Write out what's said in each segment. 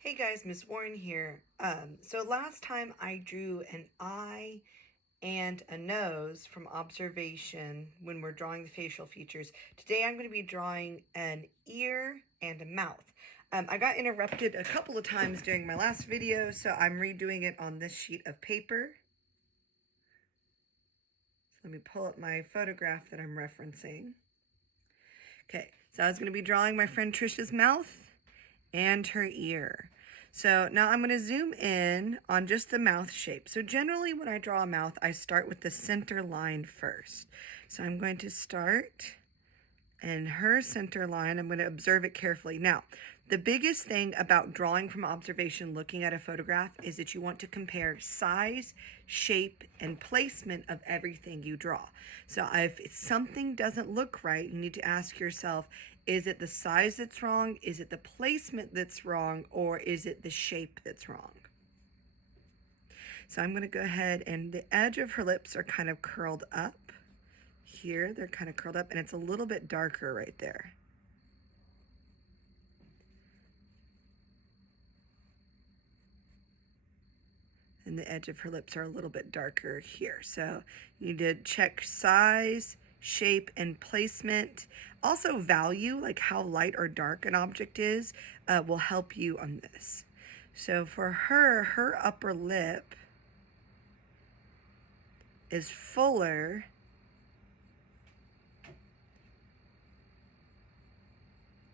Hey guys, Miss Warren here. So last time I drew an eye and a nose from observation when we're drawing the facial features. Today I'm going to be drawing an ear and a mouth. I got interrupted a couple of times during my last video, so I'm redoing it on this sheet of paper. So let me pull up my photograph that I'm referencing. Okay, so I was going to be drawing my friend Trisha's mouth and her ear. So now I'm going to zoom in on just the mouth shape. So generally when I draw a mouth, I start with the center line first. So I'm going to start in her center line. I'm going to observe it carefully. Now, the biggest thing about drawing from observation, looking at a photograph, is that you want to compare size, shape, and placement of everything you draw. So if something doesn't look right, you need to ask yourself, is it the size that's wrong? Is it the placement that's wrong? Or is it the shape that's wrong? So I'm going to go ahead, and the edge of her lips are kind of curled up. Here, they're kind of curled up, and it's a little bit darker right there. And the edge of her lips are a little bit darker here. So you need to check size, shape, and placement. Also value, like how light or dark an object is, will help you on this. So for her, her upper lip is fuller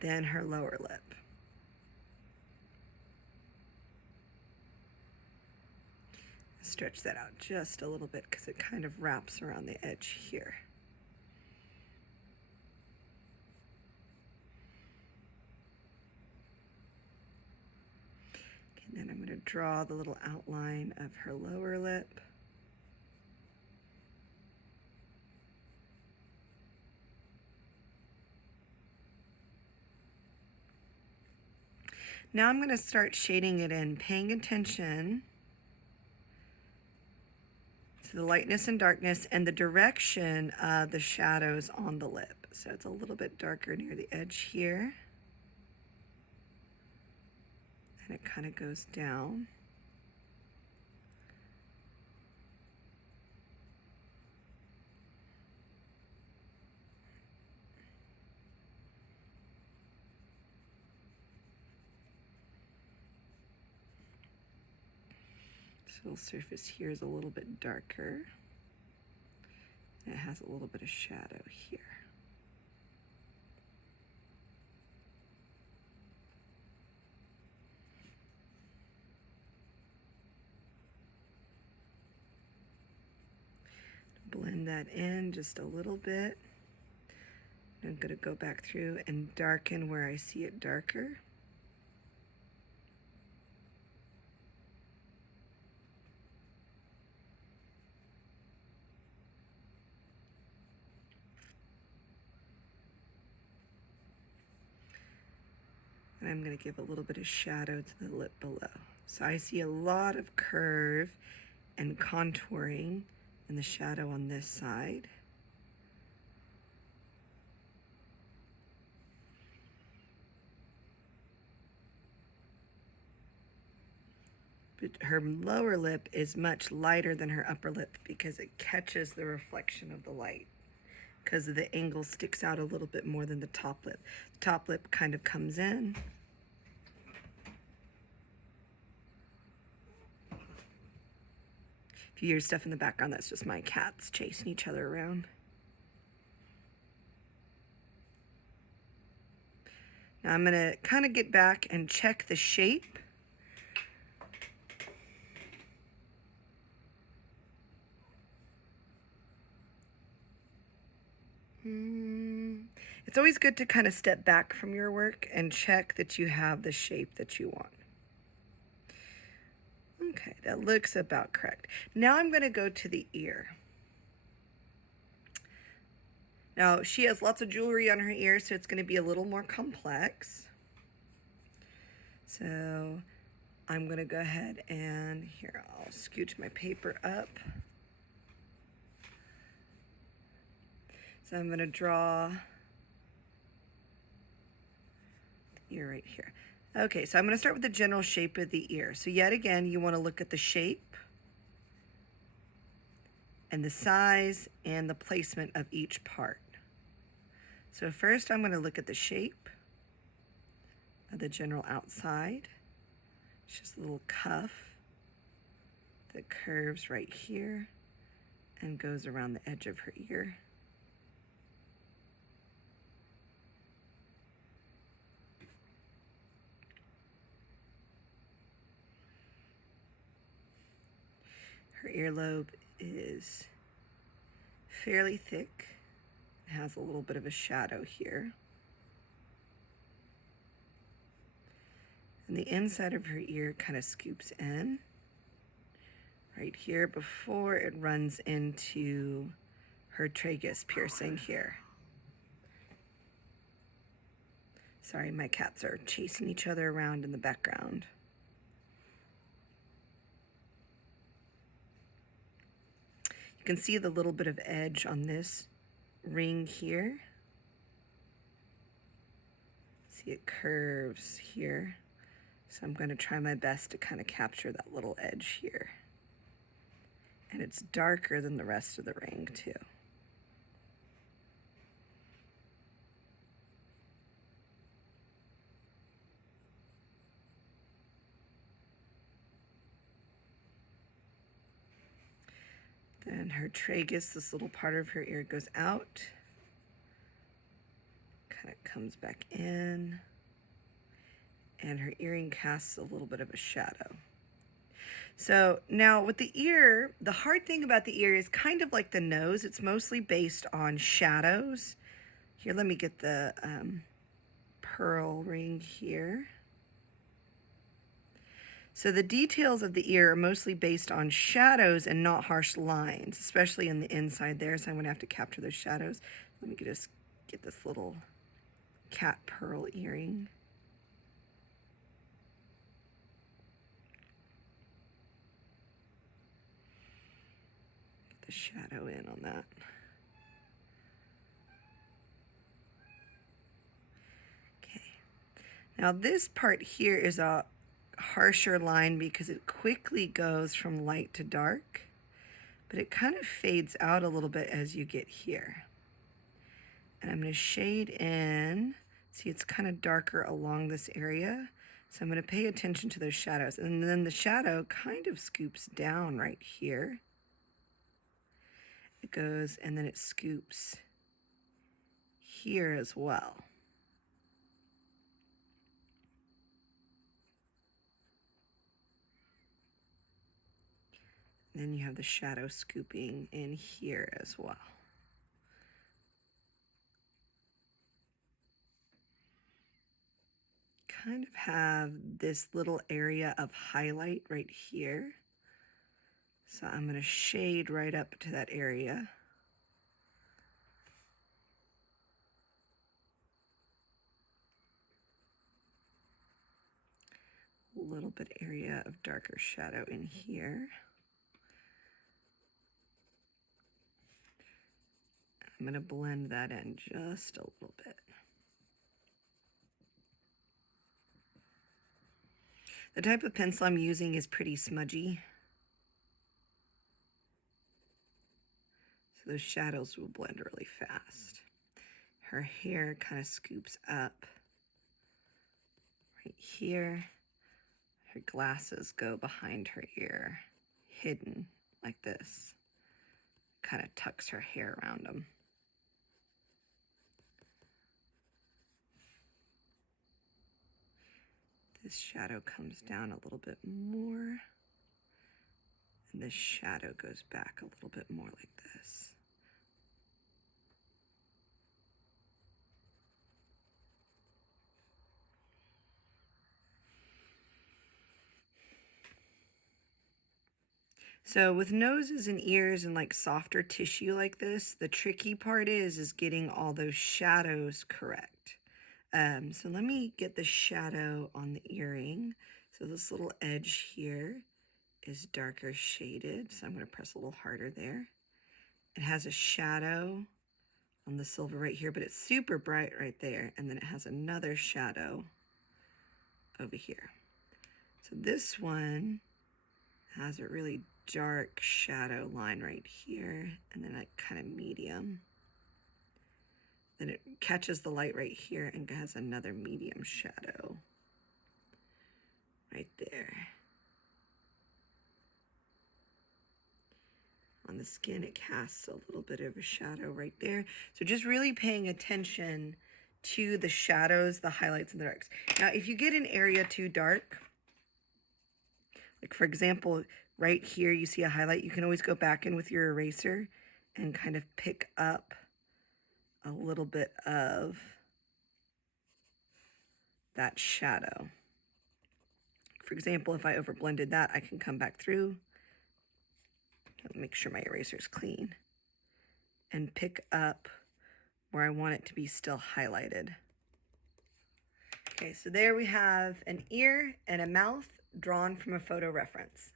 than her lower lip. Stretch that out just a little bit because it kind of wraps around the edge here. Okay, and then I'm going to draw the little outline of her lower lip. Now I'm going to start shading it in, paying attention to the lightness and darkness and the direction of the shadows on the lip. So it's a little bit darker near the edge here. And it kind of goes down. This little surface here is a little bit darker. It has a little bit of shadow here. Blend that in just a little bit. I'm going to go back through and darken where I see it darker. And I'm going to give a little bit of shadow to the lip below. So I see a lot of curve and contouring in the shadow on this side. But her lower lip is much lighter than her upper lip because it catches the reflection of the light, because of the angle sticks out a little bit more than the top lip. The top lip kind of comes in. If you hear stuff in the background, that's just my cats chasing each other around. Now I'm going to kind of get back and check the shape. It's always good to kind of step back from your work and check that you have the shape that you want. Okay, that looks about correct. Now I'm going to go to the ear. Now she has lots of jewelry on her ear, so it's going to be a little more complex. So I'm going to go ahead and here, I'll scooch my paper up. So I'm going to draw the ear right here. Okay, so I'm going to start with the general shape of the ear. So yet again, you want to look at the shape and the size and the placement of each part. So first I'm going to look at the shape of the general outside. It's just a little cuff that curves right here and goes around the edge of her ear. Her earlobe is fairly thick. It has a little bit of a shadow here. And the inside of her ear kind of scoops in right here before it runs into her tragus piercing here. Sorry, my cats are chasing each other around in the background. You can see the little bit of edge on this ring here. See, it curves here. So I'm going to try my best to kind of capture that little edge here. And it's darker than the rest of the ring too. Then her tragus, this little part of her ear goes out, kind of comes back in, and her earring casts a little bit of a shadow. So now with the ear, the hard thing about the ear is kind of like the nose. It's mostly based on shadows. Here, let me get the pearl ring here. So the details of the ear are mostly based on shadows and not harsh lines, especially in the inside there. So I'm going to have to capture those shadows. Let me just get this little cat pearl earring. Get the shadow in on that. Okay. Now this part here is a harsher line because it quickly goes from light to dark, but it kind of fades out a little bit as you get here. And I'm going to shade in. See, it's kind of darker along this area. So I'm going to pay attention to those shadows. And then the shadow kind of scoops down right here. It goes, and then it scoops here as well. And then you have the shadow scooping in here as well. Kind of have this little area of highlight right here. So I'm going to shade right up to that area. A little bit area of darker shadow in here. I'm going to blend that in just a little bit. The type of pencil I'm using is pretty smudgy. So those shadows will blend really fast. Her hair kind of scoops up right here. Her glasses go behind her ear, hidden like this. Kind of tucks her hair around them. This shadow comes down a little bit more, and this shadow goes back a little bit more like this. So with noses and ears and like softer tissue like this, the tricky part is getting all those shadows correct. So let me get the shadow on the earring. So this little edge here is darker shaded. So I'm going to press a little harder there. It has a shadow on the silver right here, but it's super bright right there. And then it has another shadow over here. So this one has a really dark shadow line right here, and then a kind of medium. Then it catches the light right here and has another medium shadow right there. On the skin, it casts a little bit of a shadow right there. So just really paying attention to the shadows, the highlights, and the darks. Now, if you get an area too dark, like for example, right here, you see a highlight, you can always go back in with your eraser and kind of pick up a little bit of that shadow. For example, if I overblended that, I can come back through, make sure my eraser is clean, and pick up where I want it to be still highlighted. Okay, so there we have an ear and a mouth drawn from a photo reference.